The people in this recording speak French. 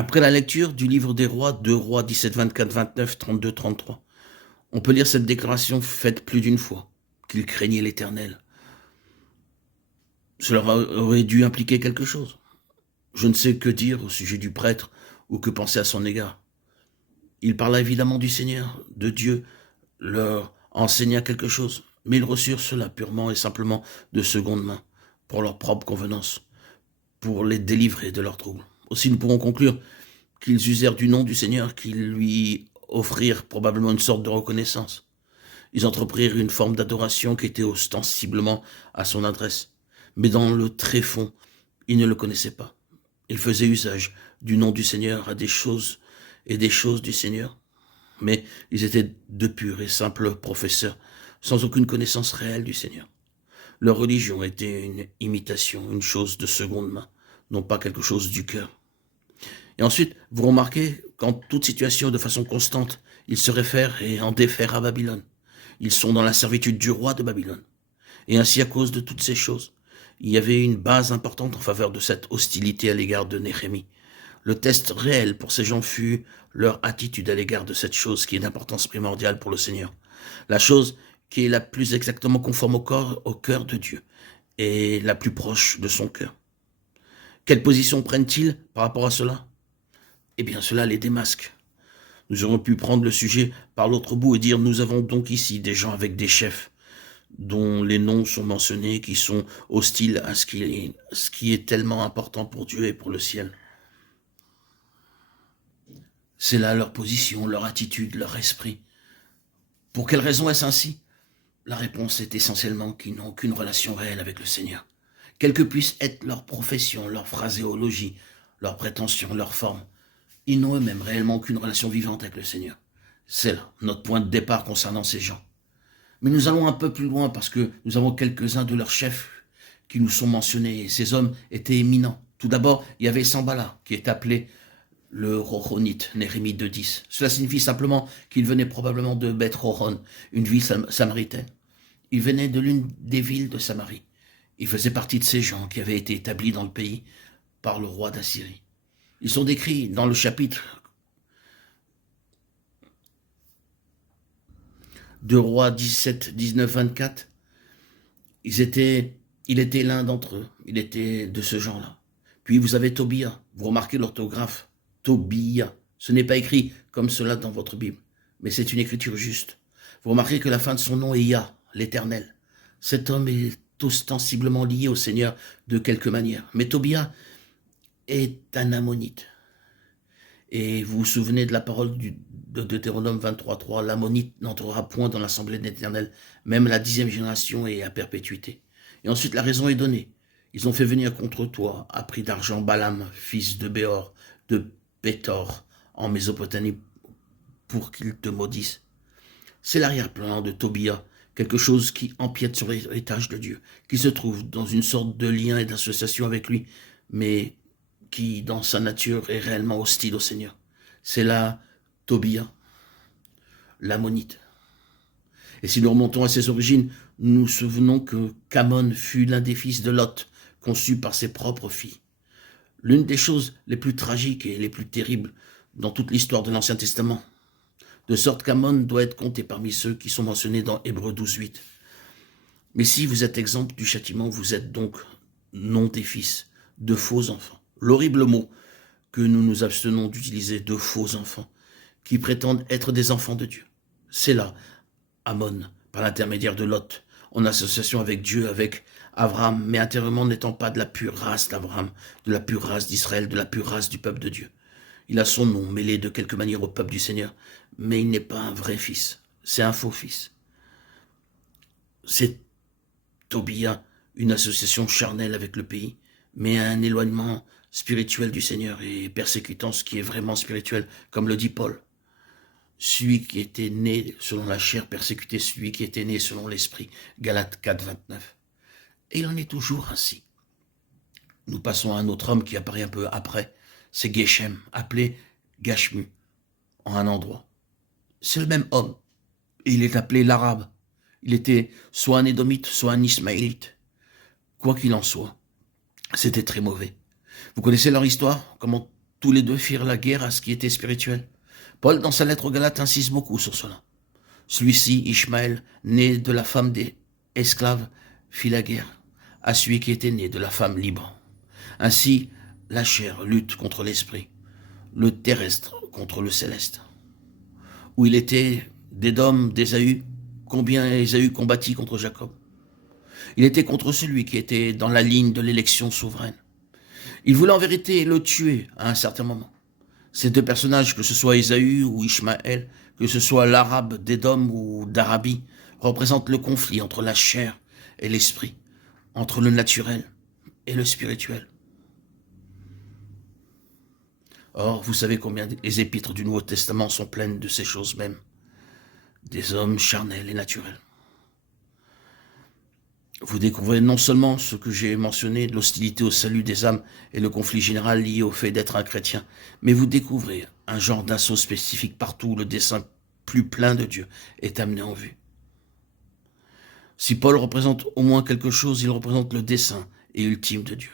Après la lecture du livre des rois, 2 Rois 17, 24, 29, 32, 33, on peut lire cette déclaration faite plus d'une fois, qu'il craignait l'Éternel. Cela aurait dû impliquer quelque chose. Je ne sais que dire au sujet du prêtre ou que penser à son égard. Il parla évidemment du Seigneur, de Dieu, leur enseigna quelque chose, mais ils reçurent cela purement et simplement de seconde main, pour leur propre convenance, pour les délivrer de leurs troubles. Aussi, nous pourrons conclure qu'ils usèrent du nom du Seigneur, qu'ils lui offrirent probablement une sorte de reconnaissance. Ils entreprirent une forme d'adoration qui était ostensiblement à son adresse, mais dans le tréfonds, ils ne le connaissaient pas. Ils faisaient usage du nom du Seigneur à des choses et des choses du Seigneur, mais ils étaient de purs et simples professeurs, sans aucune connaissance réelle du Seigneur. Leur religion était une imitation, une chose de seconde main, non pas quelque chose du cœur. Et ensuite, vous remarquez qu'en toute situation, de façon constante, ils se réfèrent et en défèrent à Babylone. Ils sont dans la servitude du roi de Babylone. Et ainsi, à cause de toutes ces choses, il y avait une base importante en faveur de cette hostilité à l'égard de Néhémie. Le test réel pour ces gens fut leur attitude à l'égard de cette chose qui est d'importance primordiale pour le Seigneur. La chose qui est la plus exactement conforme au cœur de Dieu et la plus proche de son cœur. Quelle position prennent-ils par rapport à cela? Eh bien, cela les démasque. Nous aurions pu prendre le sujet par l'autre bout et dire: nous avons donc ici des gens avec des chefs dont les noms sont mentionnés, qui sont hostiles à ce qui est tellement important pour Dieu et pour le ciel. C'est là leur position, leur attitude, leur esprit. Pour quelle raison est-ce ainsi? La réponse est essentiellement qu'ils n'ont aucune relation réelle avec le Seigneur. Quelle que puisse être leur profession, leur phraséologie, leur prétention, leur forme, ils n'ont eux-mêmes réellement aucune relation vivante avec le Seigneur. C'est là notre point de départ concernant ces gens. Mais nous allons un peu plus loin parce que nous avons quelques-uns de leurs chefs qui nous sont mentionnés et ces hommes étaient éminents. Tout d'abord, il y avait Sambala qui est appelé le Roronite, Néhémie 2.10. Cela signifie simplement qu'il venait probablement de Beth Horon, une ville samaritaine. Il venait de l'une des villes de Samarie. Il faisait partie de ces gens qui avaient été établis dans le pays par le roi d'Assyrie. Ils sont décrits dans le chapitre de Rois 17, 19, 24. Il était l'un d'entre eux. Il était de ce genre-là. Puis vous avez Tobia. Vous remarquez l'orthographe. Tobia. Ce n'est pas écrit comme cela dans votre Bible, mais c'est une écriture juste. Vous remarquez que la fin de son nom est Yah, l'Éternel. Cet homme est ostensiblement lié au Seigneur de quelque manière. Mais Tobia est un ammonite. Et vous vous souvenez de la parole de Deutéronome 23.3, l'ammonite n'entrera point dans l'assemblée de l'Éternel, même la 10e génération et à perpétuité. Et ensuite la raison est donnée. Ils ont fait venir contre toi, à prix d'argent, Balaam, fils de Béor, de Pétor, en Mésopotamie, pour qu'il te maudisse. C'est l'arrière-plan de Tobia, quelque chose qui empiète sur l'héritage de Dieu, qui se trouve dans une sorte de lien et d'association avec lui, mais qui, dans sa nature, est réellement hostile au Seigneur. C'est là Tobia, l'ammonite. Et si nous remontons à ses origines, nous nous souvenons que Camon fut l'un des fils de Lot, conçu par ses propres filles. L'une des choses les plus tragiques et les plus terribles dans toute l'histoire de l'Ancien Testament. De sorte qu'Amon doit être compté parmi ceux qui sont mentionnés dans Hébreux 12.8. Mais si vous êtes exempt du châtiment, vous êtes donc non des fils, de faux enfants. L'horrible mot que nous nous abstenons d'utiliser, de faux enfants, qui prétendent être des enfants de Dieu. C'est là Amon, par l'intermédiaire de Lot, en association avec Dieu, avec Abraham, mais intérieurement n'étant pas de la pure race d'Abraham, de la pure race d'Israël, de la pure race du peuple de Dieu. Il a son nom mêlé de quelque manière au peuple du Seigneur, mais il n'est pas un vrai fils, c'est un faux fils. C'est Tobia, une association charnelle avec le pays, mais un éloignement spirituel du Seigneur et persécutant ce qui est vraiment spirituel, comme le dit Paul. Celui qui était né selon la chair persécutait celui qui était né selon l'esprit. Galates 4, 29. Et il en est toujours ainsi. Nous passons à un autre homme qui apparaît un peu après. C'est Geshem, appelé Gashmu, en un endroit. C'est le même homme. Et il est appelé l'Arabe. Il était soit un Édomite, soit un Ismaélite. Quoi qu'il en soit, c'était très mauvais. Vous connaissez leur histoire? Comment Tous les deux firent la guerre à ce qui était spirituel. Paul, dans sa lettre aux Galates, insiste beaucoup sur cela. Celui-ci, Ishmaël, né de la femme des esclaves, fit la guerre à celui qui était né de la femme libre. Ainsi, la chair lutte contre l'esprit, le terrestre contre le céleste. Où il était d'Édom, d'Ésaü, combien Ésaü combattit contre Jacob. Il était contre celui qui était dans la ligne de l'élection souveraine. Il voulait en vérité le tuer à un certain moment. Ces deux personnages, que ce soit Ésaü ou Ishmaël, que ce soit l'arabe d'Édom ou d'Arabie, représentent le conflit entre la chair et l'esprit, entre le naturel et le spirituel. Or, vous savez combien les épîtres du Nouveau Testament sont pleines de ces choses mêmes, des hommes charnels et naturels. Vous découvrez non seulement ce que j'ai mentionné, l'hostilité au salut des âmes et le conflit général lié au fait d'être un chrétien, mais vous découvrez un genre d'assaut spécifique partout où le dessein plus plein de Dieu est amené en vue. Si Paul représente au moins quelque chose, il représente le dessein et ultime de Dieu.